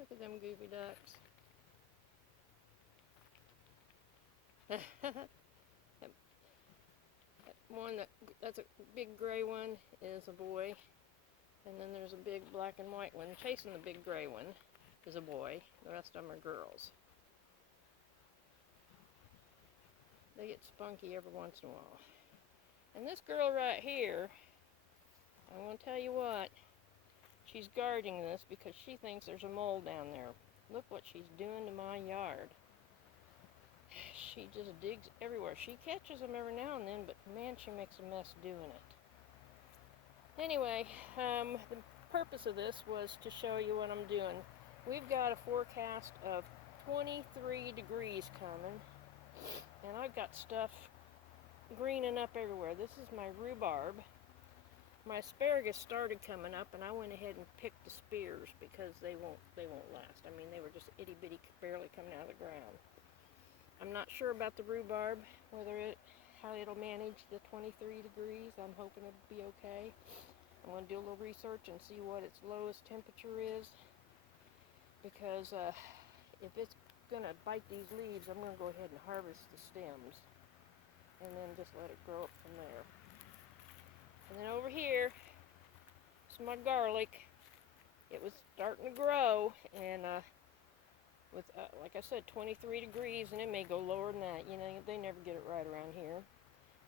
Look at them goofy ducks. That's a big gray one is a boy, and then there's a big black and white one chasing the big gray one is a boy. The rest of them are girls. They get spunky every once in a while. And this girl right here, I'm going to tell you what, she's guarding this because she thinks there's a mole down there. Look what she's doing to my yard. She just digs everywhere. She catches them every now and then, but man, she makes a mess doing it. Anyway, the purpose of this was to show you what I'm doing. We've got a forecast of 23 degrees coming, and I've got stuff greening up everywhere. This is my rhubarb. My asparagus started coming up, and I went ahead and picked the spears because they won't last. I mean, they were just itty bitty, barely coming out of the ground. I'm not sure about the rhubarb, how it'll manage the 23 degrees. I'm hoping it'll be okay. I'm going to do a little research and see what its lowest temperature is, because if it's going to bite these leaves, I'm going to go ahead and harvest the stems and then just let it grow up from there. And then over here is my garlic. It was starting to grow, and with, like I said, 23 degrees, and it may go lower than that. You know, they never get it right around here.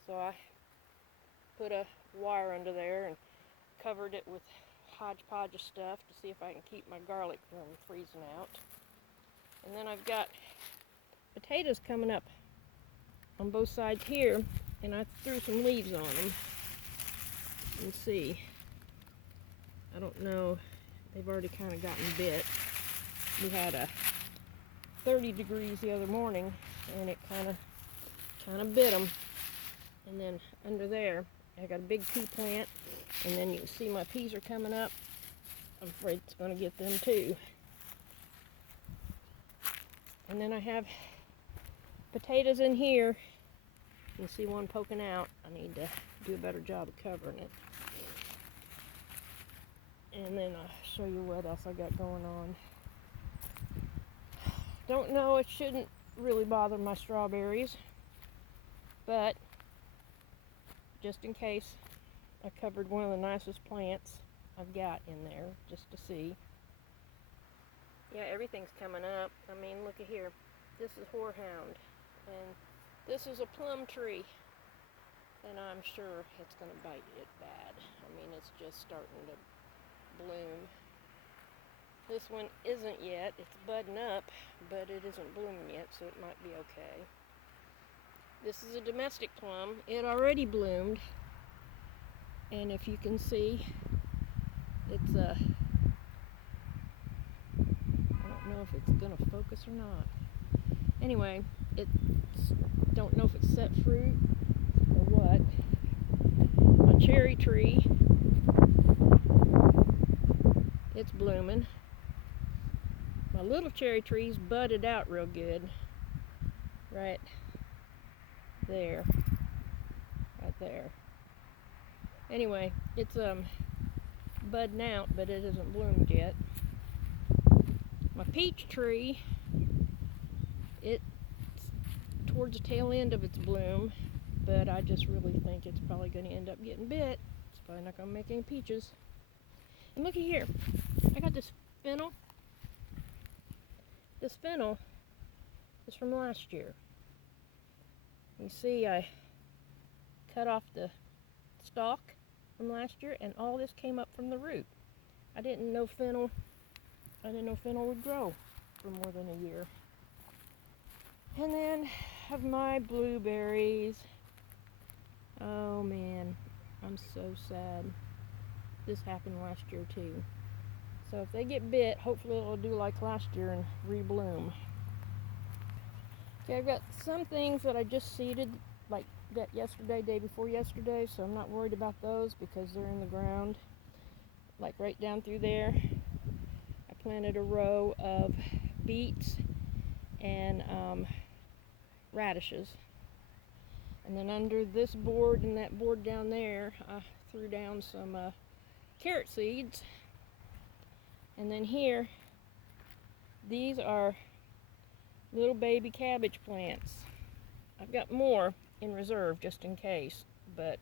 So I put a wire under there and covered it with hodgepodge of stuff to see if I can keep my garlic from freezing out. And then I've got potatoes coming up on both sides here, and I threw some leaves on them. You can see, I don't know, they've already kind of gotten bit. We had a 30 degrees the other morning, and it kind of bit them. And then under there, I got a big pea plant, and then you can see my peas are coming up. I'm afraid it's going to get them too. And then I have potatoes in here. You can see one poking out. I need to do a better job of covering it. And then I'll show you what else I got going on. Don't know, it shouldn't really bother my strawberries, but just in case, I covered one of the nicest plants I've got in there just to see. Yeah, everything's coming up. I mean, look at here. This is horehound, and this is a plum tree, and I'm sure it's going to bite it bad. I mean, it's just starting to bloom. This one isn't yet. It's budding up, but it isn't blooming yet, so it might be okay. This is a domestic plum. It already bloomed, and if you can see, it's I don't know if it's gonna focus or not. Anyway, don't know if it's set fruit or what. My cherry tree, it's blooming. My little cherry tree's budded out real good. Right there. Right there. Anyway, it's budding out, but it isn't bloomed yet. My peach tree, it's towards the tail end of its bloom, but I just really think it's probably going to end up getting bit. It's probably not going to make any peaches. And looky here, I got this fennel. This fennel is from last year. You see, I cut off the stalk from last year, and all this came up from the root. I didn't know fennel would grow for more than a year. And then have my blueberries. Oh man, I'm so sad. This happened last year too. So if they get bit, hopefully it'll do like last year and rebloom. Okay, I've got some things that I just seeded like that yesterday, day before yesterday, so I'm not worried about those because they're in the ground. Like right down through there, I planted a row of beets and radishes. And then under this board and that board down there, I threw down some carrot seeds. And then here, These are little baby cabbage plants. I've got more in reserve just in case, but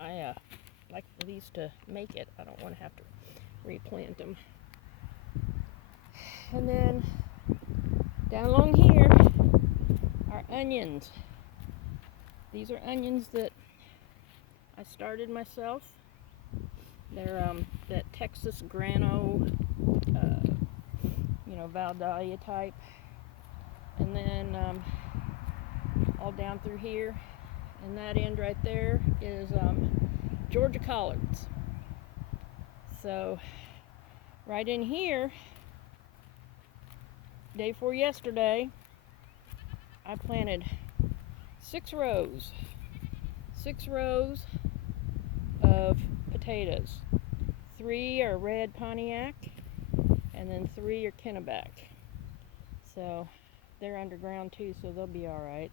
I like for these to make it. I don't want to have to replant them. And then down along here are onions. These are onions that I started myself. They're that Texas grano, Valdalia type. And then all down through here, and that end right there is Georgia collards. So right in here, day before yesterday, I planted 6 rows of potatoes. 3 are red Pontiac, and then 3 are Kennebec. So they're underground too, so they'll be all right.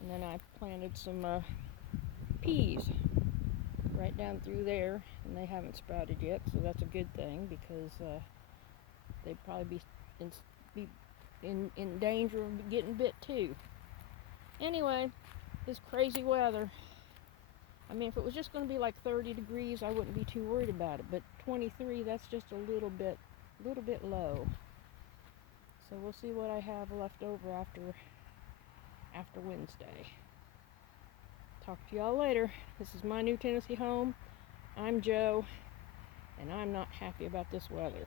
And then I planted some peas right down through there, and they haven't sprouted yet, so that's a good thing because they'd probably be in danger of getting bit too. Anyway, this crazy weather. I mean, if it was just going to be like 30 degrees, I wouldn't be too worried about it. But 23, that's just a little bit low. So we'll see what I have left over after Wednesday. Talk to y'all later. This is my new Tennessee home. I'm Joe, and I'm not happy about this weather.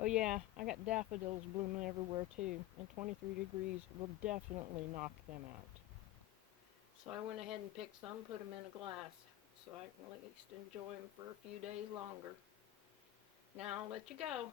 Oh yeah, I got daffodils blooming everywhere too, and 23 degrees will definitely knock them out. So I went ahead and picked some, put them in a glass, so I can at least enjoy them for a few days longer. Now I'll let you go.